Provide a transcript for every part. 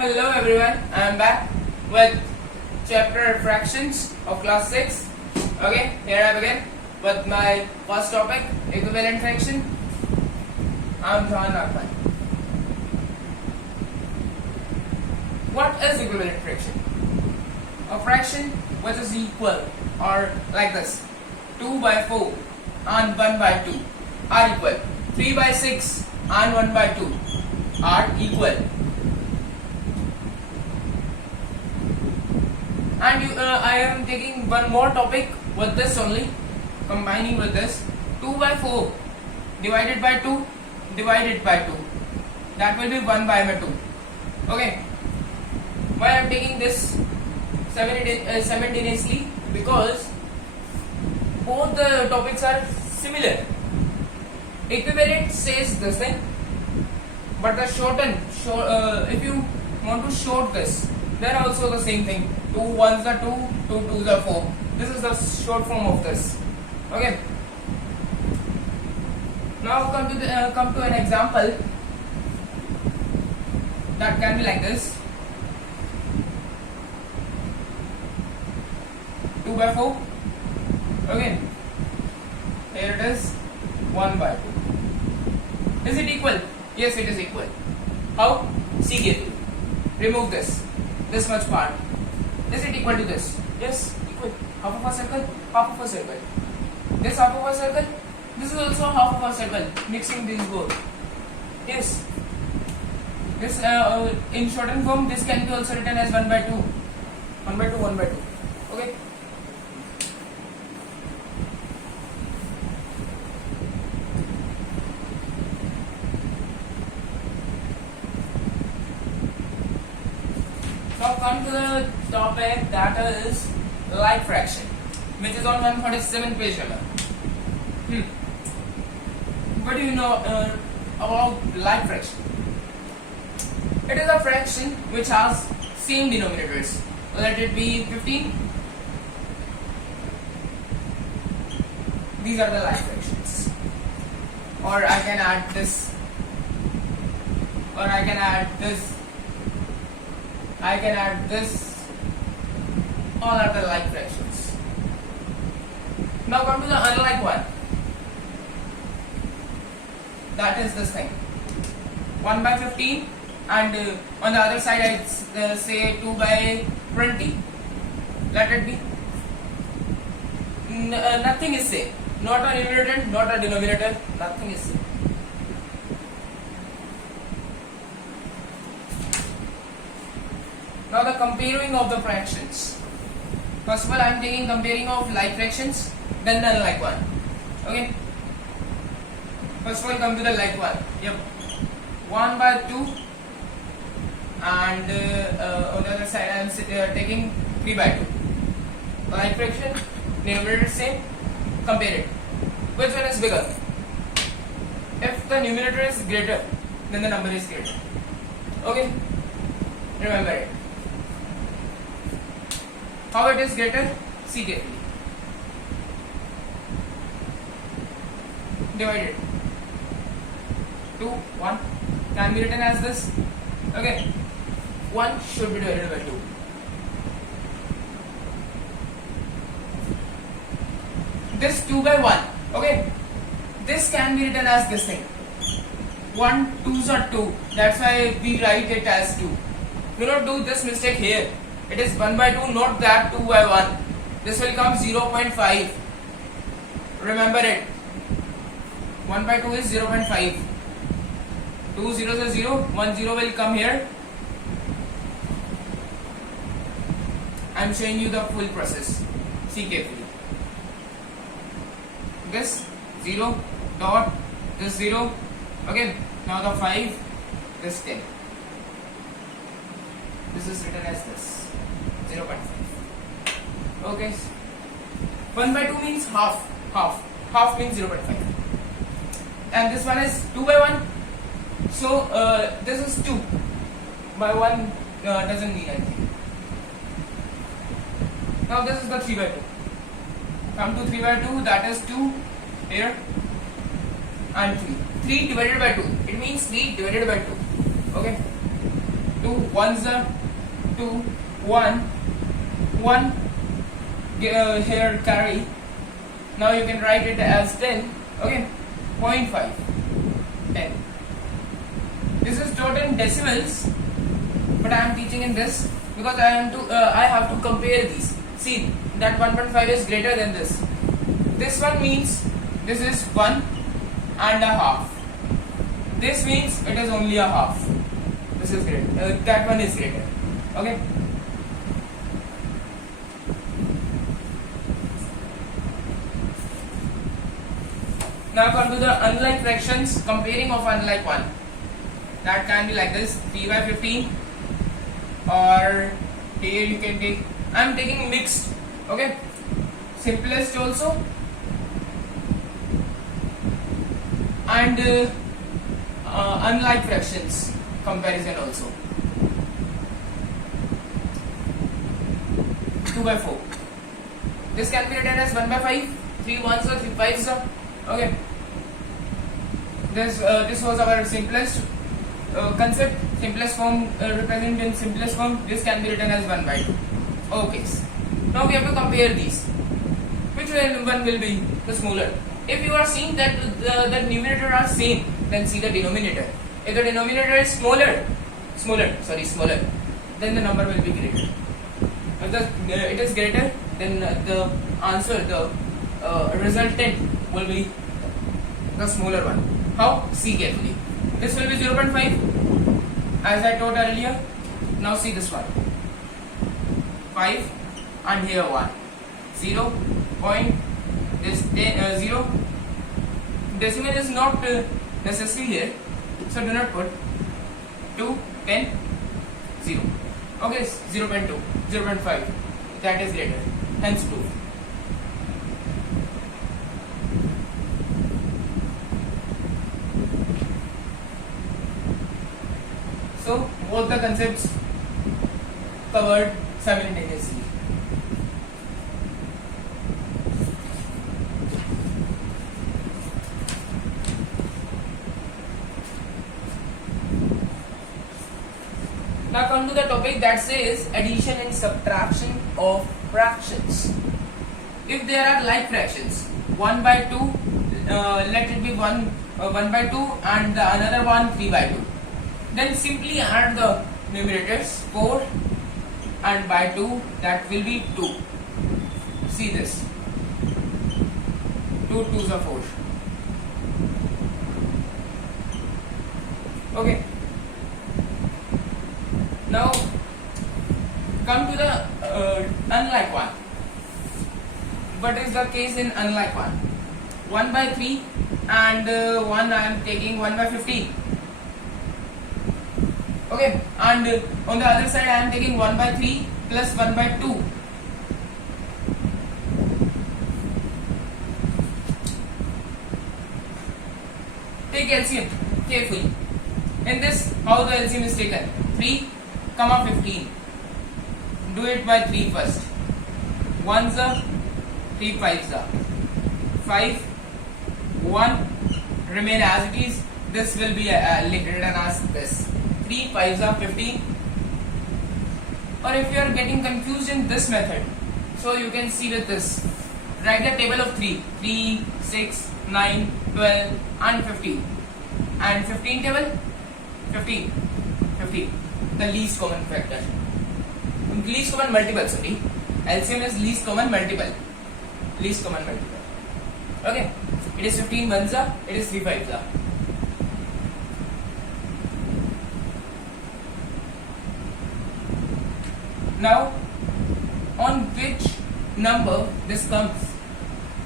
Hello everyone, I am back with chapter fractions of class 6. Okay, here I begin with my first topic, equivalent fraction. I am John Nagpal. What is equivalent fraction? A fraction which is equal or like this: 2 by 4 and 1 by 2 are equal. 3 by 6 and 1 by 2 are equal. And I am taking one more topic with this only, combining with this. 2 by 4 divided by 2 divided by 2, that will be 1 by 2. Okay, why I am taking this simultaneously? Because both the topics are similar. Equivalent says this thing, but the if you want to short this, they are also the same thing. 2 1s are 2, 2 2s are 4. This is the short form of this. Okay. Now come to an example that can be like this: 2 by 4. Okay. Here it is, 1 by 2. Is it equal? Yes, it is equal. How? See carefully. Remove this much part. Is it equal to this? Yes, equal. Half of a circle, half of a circle. This half of a circle, this is also half of a circle. Mixing these both. Yes. This in shortened form, this can be also written as 1 by 2. 1 by 2, 1 by 2. Okay. Now come to the topic that is like fraction, which is on 147 page. What do you know about like fraction? It is a fraction which has same denominators. Let it be 15. These are the like fractions. Or I can add this. Or I can add this. I can add this. All are the like fractions. Now come to the unlike one. That is this thing, 1 by 15, and on the other side I say 2 by 20. Let it be. Nothing is same. Not a numerator, not a denominator. Nothing is same. Now the comparing of the fractions. First of all, I am taking comparing of like fractions, then the unlike one. Okay. First of all, come to the like one. Yep. 1 by 2, and on the other side I am taking 3 by 2. Like fraction, numerator same. Compare it. Which one is bigger? If the numerator is greater, then the number is greater. Okay. Remember it. How it is greater? See carefully. Divided. 2, 1 can be written as this. Okay. 1 should be divided by 2. This 2 by 1. Okay. This can be written as this thing. 1 2s are 2. That's why we write it as 2. Do not do this mistake here. It is 1 by 2, not that 2 by 1. This will come 0.5. Remember it. 1 by 2 is 0.5. 2 zeros are 0. 1 0 will come here. I am showing you the full process. See carefully. This 0 dot, this 0. Okay. Now the 5, this 10. This is written as this. 0.5. Okay. 1 by 2 means half. Half means 0.5. And this one is 2 by 1. So this is 2 by 1 doesn't mean anything. Now this is the 3 by 2. Come to 3 by 2. That is 2 here and 3. 3 divided by 2. It means 3 divided by 2. Okay. 2 ones are 2 1 1 here carry. Now you can write it as 10. Okay, 0.5 10. This is taught in decimals, but I am teaching in this because I have to compare these. See that 1.5 is greater than this. This one means this is 1 and a half. This means it is only a half. This is greater. That one is greater. Okay. Now come to the unlike fractions, comparing of unlike one. That can be like this, 3 by 15, or here you can take, I am taking mixed, okay, simplest also, and unlike fractions comparison also. 2 by 4. This can be written as 1 by 5, 3 ones or 3 fives. Okay. This was our simplest concept, simplest form, represented in simplest form. This can be written as 1 by 2. Okay. Now we have to compare these. Which one will be the smaller? If you are seeing that the numerator are same, then see the denominator. If the denominator is smaller, then the number will be greater. If it is greater, then the answer, the resultant will be the smaller one. How? See carefully. This will be 0.5 as I told earlier. Now see this one. 5 and here 1. 0. This 0. Decimal is not necessary here, so do not put 2, 10, 0. Okay, 0.2, 0.5. That is greater. Hence 2. So both the concepts covered simultaneously. Now come to the topic that says addition and subtraction of fractions. If there are like fractions, 1 by 2, let it be 1 by 2 and the another one 3 by 2. Then simply add the numerators 4 and by 2, that will be 2. See this. 2 2s are 4. Okay. Now come to the unlike one. What is the case in unlike one? 1 by 3 and 1 I am taking 1 by 15. Okay, and on the other side I am taking 1 by 3 plus 1 by 2. Take LCM carefully. In this, how the LCM is taken? 3, 15. Do it by 3 first. 1s are 3 5s are 5 1 remain as it is. This will be written as this. 3 5s are 15. Or if you are getting confused in this method, so you can see with this. Write the table of 3, 6, 9, 12 and 15. And 15 table, 15. The least common factor. Least common multiple, sorry. LCM is least common multiple. Okay. It is 15 ones are, it is 3 5s are. Now, on which number this comes?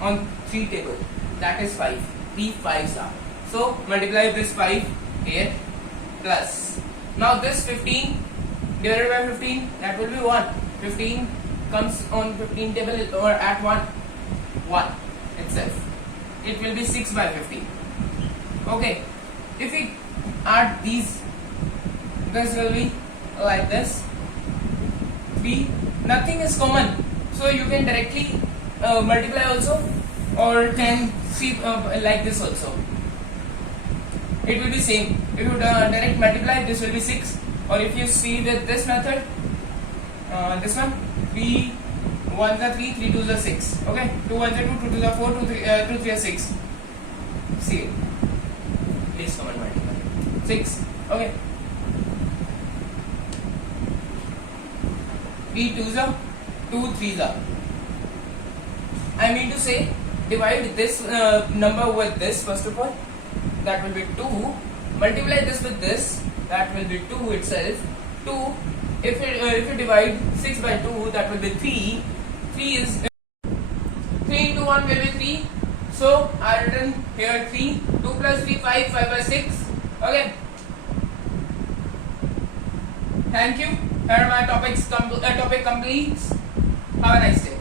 On 3 table. That is 5. 3 5s are. So, multiply this 5 here plus. Now, this 15 divided by 15, that will be 1. 15 comes on 15 table or at 1 itself. It will be 6 by 15. Okay. If we add these, this will be like this. 3, nothing is common, so you can directly multiply also, or can see like this also. It will be same. If you direct multiply, this will be 6. or if you see with this method, this one, 3 1s are 3, 3 2s are 6. Okay, 2 1s are 2, 2 2s are 4, 2 3 are 6. See it. Please come and multiply. 6. Okay. 3 2s are 2 3s are. I mean to say, divide this number with this first of all. That will be 2. Multiply this with this. That will be 2 itself. 2. If you divide 6 by 2, that will be 3. 3 is 3 into 1 will be 3. So I written here 3. 2 plus 3 5. 5 by 6. Okay. Thank you. Here my topic completes. Have a nice day.